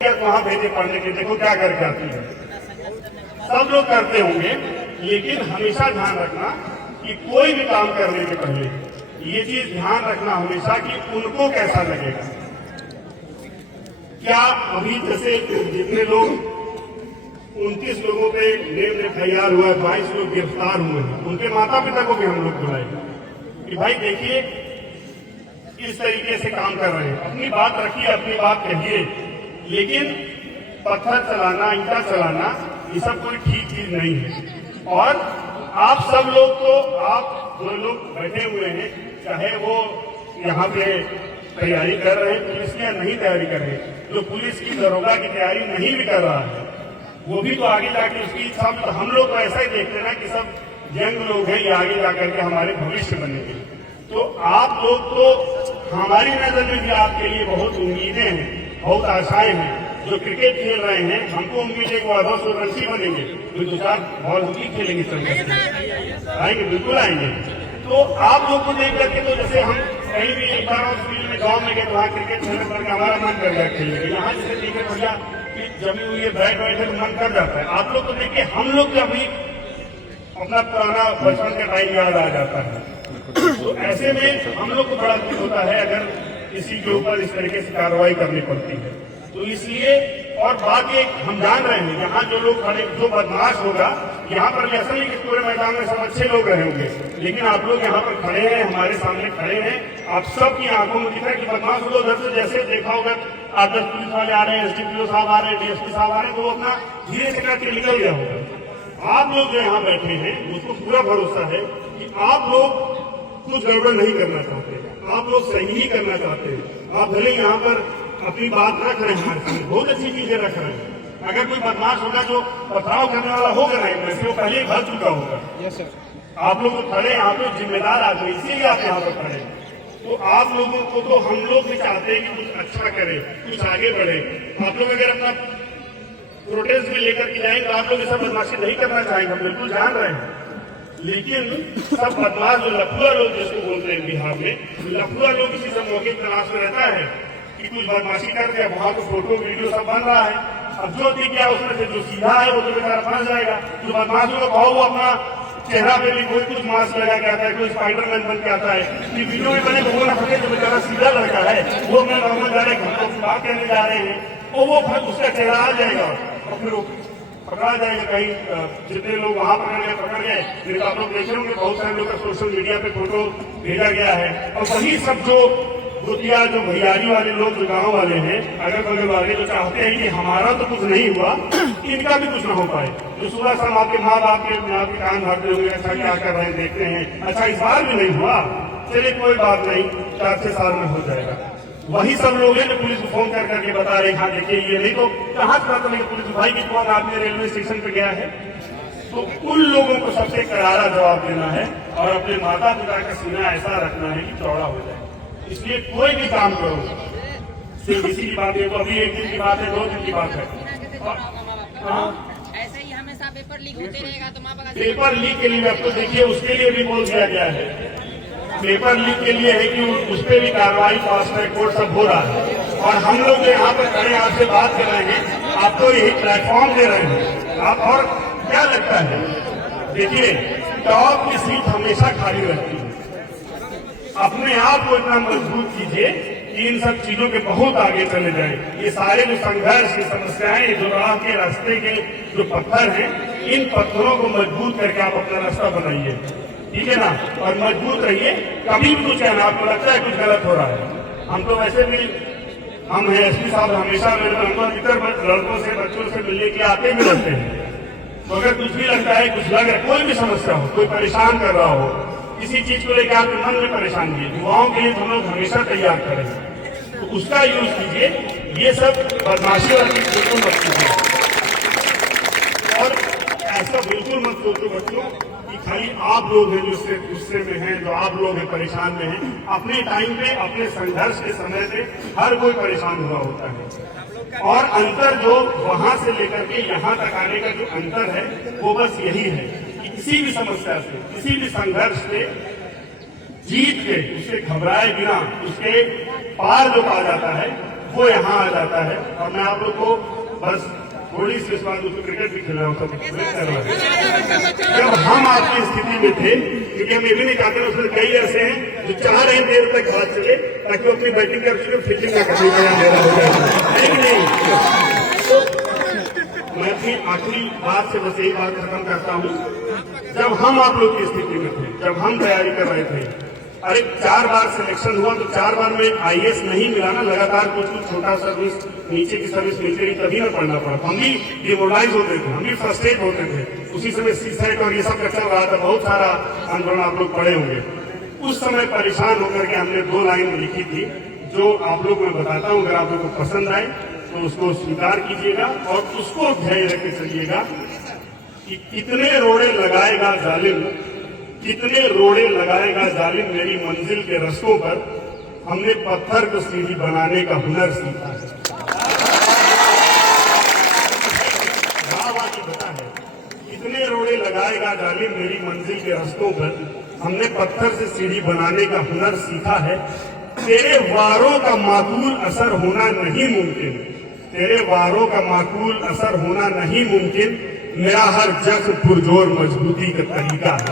वहां भेजे पढ़ने के, देखो क्या करके आती है। सब लोग करते होंगे, लेकिन हमेशा ध्यान रखना कि कोई भी काम करने के पहले ये चीज ध्यान रखना हमेशा कि उनको कैसा लगेगा। क्या अभी जैसे जितने लोग 29 लोगों पे नेम एफआईआर हुआ है, 22 लोग गिरफ्तार हुए हैं, उनके माता पिता को भी हम लोग बुलाएंगे कि भाई देखिए इस तरीके से काम कर रहे हैं, अपनी बात रखिए, अपनी बात कहिए, लेकिन पत्थर चलाना, ईंटा चलाना ये सब कोई ठीक चीज नहीं है। और आप सब लोग तो, आप जो लोग बैठे हुए हैं, चाहे वो यहाँ पे तैयारी कर रहे हैं पुलिस की या नहीं तैयारी कर रहे हैं, जो पुलिस की दरोगा की तैयारी नहीं भी कर रहा है वो भी तो आगे जाके उसकी इच्छा। तो हम लोग तो ऐसा ही देखते ना कि सब यंग लोग हैं, ये आगे जाकर के हमारे भविष्य बनेंगे। तो आप लोग तो हमारी नजर में भी आपके लिए बहुत उम्मीदें हैं, बहुत आशाएं हैं। जो क्रिकेट खेल रहे हैं, हमको उम्मीद है कि वैभव सूर्यवंशी बनेंगे, तो 2-4 बॉल हॉकी खेलेंगे, चल आएंगे, बिल्कुल आएंगे। तो आप लोग को देख करके तो जैसे हम कहीं भी एक बार फील्ड में गाँव में गए, वहाँ क्रिकेट खेलने पर हमारा मन कर गया खेलने के, यहाँ जैसे देखे भैया कि जमी हुई है बैठ बैठे तो मन कर जाता है। आप लोग को देखिए, हम लोग का भी अपना पुराना बचपन का टाइम याद आ जाता है। तो ऐसे में हम लोग को बड़ा दुख होता है अगर किसी के ऊपर इस तरीके से कार्रवाई करनी पड़ती है। तो इसलिए, और बात ये हम जान रहे हैं, यहाँ जो लोग खड़े, जो बदमाश होगा, यहाँ पर ऐसा नहीं कि पूरे मैदान में सब अच्छे लोग रहे होंगे, लेकिन आप लोग यहाँ पर खड़े हैं, हमारे सामने खड़े हैं, आप सबकी आंखों में दिख रहा है कि बदमाश होगा। उधर से जैसे देखा होगा 8-10 पुलिस वाले आ रहे हैं, एसडीपीओ साहब आ रहे हैं, डीएसपी साहब आ रहे हैं, तो वो अपना धीरे से करके निकल गया होगा। आप लोग जो यहाँ बैठे हैं, मुझको पूरा भरोसा है कि आप लोग कुछ गड़बड़ नहीं करना चाहते, आप लोग सही ही करना चाहते हैं। आप भले यहाँ पर अपनी बात रख रहे हैं, हमारे सामने बहुत अच्छी चीजें रख रहे हैं। अगर कोई बदमाश होगा जो पथराव करने वाला होगा ना, वैसे वो पहले ही भर चुका होगा। Yes sir. आप लोग तो खड़े यहाँ पे जिम्मेदार आदमी, इसीलिए आप यहाँ पर खड़े। तो आप लोगों को तो हम लोग भी चाहते हैं कि कुछ अच्छा करें, कुछ आगे बढ़े। आप लोग अगर अपना प्रोटेस्ट भी लेकर के जाएंगे तो आप लोग ये सब बदमाशी नहीं करना चाहेंगे, हम बिल्कुल जान रहे हैं। लेकिन सब बदमाश जो लफुआ लोग जिसको बोलते हैं बिहार में, लफुआ लोग इसी सब मौके की तलाश में रहता है कि कुछ बदमाशी कर दिया, वहां तो फोटो वीडियो सब बन रहा है। अब जो दिख गया उसमें से जो सीधा है वो तो बेचारा फंस जाएगा। जो बदमाश लोग वो अपना चेहरा पे भी कोई कुछ मास्क लगा के आता है, कोई स्पाइडरमैन बन के आता है, कि वीडियो में बने वो ना फंसे, जो बेचारा सीधा लड़का है वो मैं नॉर्मल जा रहे घंटों की बात कहने जा रहे हैं, और वो उसका चेहरा आ जाएगा और फिर वो पकड़ा जाएगा। कहीं जितने लोग वहां पकड़ गए, फिर आप लोग देखे होंगे बहुत सारे लोग का सोशल मीडिया पे फोटो भेजा गया है। और वही सब जो भूतिया, जो भैयारी वाले लोग, जो गाँव वाले हैं, अगल बगल वाले, जो चाहते हैं कि हमारा तो कुछ नहीं हुआ, इनका भी कुछ ना हो पाए, जो सुबह शाम आपके माँ बाप के कान भरते होंगे, अच्छा क्या कर रहे हैं देखते हैं, अच्छा इस बार भी नहीं हुआ, चलिए कोई बात नहीं, 4-6 साल में हो जाएगा। वही सब लोग हैं जो पुलिस को फोन कर करके बता रहे हैं, हाँ देखिए ये नहीं, तो कहाँ से पता नहीं पुलिस भाई की कौन आदमी रेलवे स्टेशन पे गया है। तो उन लोगों को सबसे करारा जवाब देना है और अपने माता पिता का सीना ऐसा रखना है कि चौड़ा हो जाए। इसलिए कोई भी काम करो, सिर्फ इसी की बात है तो अभी 1 दिन की बात है, 2 दिन की बात है, ऐसे ही हमेशा पेपर लीक होते रहेगा तो पेपर लीक के लिए अब तो देखिए उसके लिए भी बोल दिया गया है, पेपर लीक के लिए है कि उस पर भी कार्रवाई फास्ट ट्रैक कोर्ट सब हो रहा है। और हम लोग जो यहाँ पर खड़े आपसे बात कर रहे हैं, आपको यही प्लेटफॉर्म दे रहे हैं। आप और क्या लगता है, देखिए टॉप की सीट हमेशा खाली रहती है। अपने आप को इतना मजबूत कीजिए कि इन सब चीजों के बहुत आगे चले जाए। ये सारे जो संघर्ष की समस्याएं, जो राह के रास्ते के जो पत्थर हैं, इन पत्थरों को मजबूत करके आप अपना रास्ता बनाइए, ठीक है ना, और मजबूत रहिए। कभी भी कुछ कहना आपको लगता है कुछ गलत हो रहा है, हम तो वैसे भी हम हैं एसपी साहब, हमेशा मेरे नंबर इतर लड़कों से, बच्चों से मिलने के आते भी रहते हैं। तो अगर कुछ भी लगता है, कुछ लग रहा है, कोई भी समस्या हो, कोई परेशान कर रहा हो, किसी चीज को लेकर आपके मन में परेशानी है, युवाओं के लिए हम लोग हमेशा तैयार करें, तो उसका यूज कीजिए। ये सब बदमाशी वाली चीज बिल्कुल मत कीजिए, और ऐसा बिल्कुल मत सोचो बच्चों कि खाली आप लोग हैं जो गुस्से में हैं, जो आप लोग हैं परेशान में हैं। अपने टाइम पे, अपने संघर्ष के समय पे हर कोई परेशान हुआ होता है, और अंतर जो वहां से लेकर के यहाँ तक आने का जो अंतर है वो बस यही है कि किसी भी समस्या से, किसी भी संघर्ष से जीत के, उससे घबराए बिना उसके पार जो पा जाता है वो यहाँ आ जाता है। और मैं आप लोग को बस थोड़ी सी इस बार उसको क्रिकेट भी खेल रहा हूँ, सब कर रहा हूँ। जब हम आपकी स्थिति में थे, क्योंकि हम ये भी नहीं चाहते, उसमें कई ऐसे हैं जो चाह रहे हैं देर तक बात चले ताकि वो अपनी बैटिंग कर चुके फील्डिंग का करने का मेरा हो जाए। नहीं, मैं अपनी आखिरी बात से बस यही बात खत्म करता हूँ। जब हम आप लोग की स्थिति में थे, जब हम तैयारी कर रहे थे, अरे 4 बार सिलेक्शन हुआ तो 4 बार में आईएएस नहीं मिला ना, लगातार कुछ छोटा सर्विस, नीचे की सर्विस मिलती रही, तभी ना पढ़ना पड़ा। हम भी डिमोरलाइज होते थे, हम भी फ्रस्ट्रेट होते थे। उसी समय सीसेट और ये सब चल रहा था, बहुत सारा आंदोलन आप लोग पढ़े होंगे। उस समय परेशान होकर के हमने 2 लाइन लिखी थी, जो आप लोग मैं बताता हूँ। अगर आप लोग को पसंद आए तो उसको स्वीकार कीजिएगा और उसको ध्यान रख के चलिएगा कि कितने रोड़े लगाएगा जालिम, कितने रोड़े लगाएगा जालिम मेरी मंजिल के रस्तों पर, हमने पत्थर को सीढ़ी बनाने का हुनर सीखा है। की बता है, कितने रोड़े लगाएगा जालिम मेरी मंजिल के रस्तों पर, हमने पत्थर से सीढ़ी बनाने का हुनर सीखा है। तेरे वारों का माकूल असर होना नहीं मुमकिन, तेरे वारों का माकूल असर होना नहीं मुमकिन, मेरा हर जख्म पुरजोर मजबूती का तरीका है।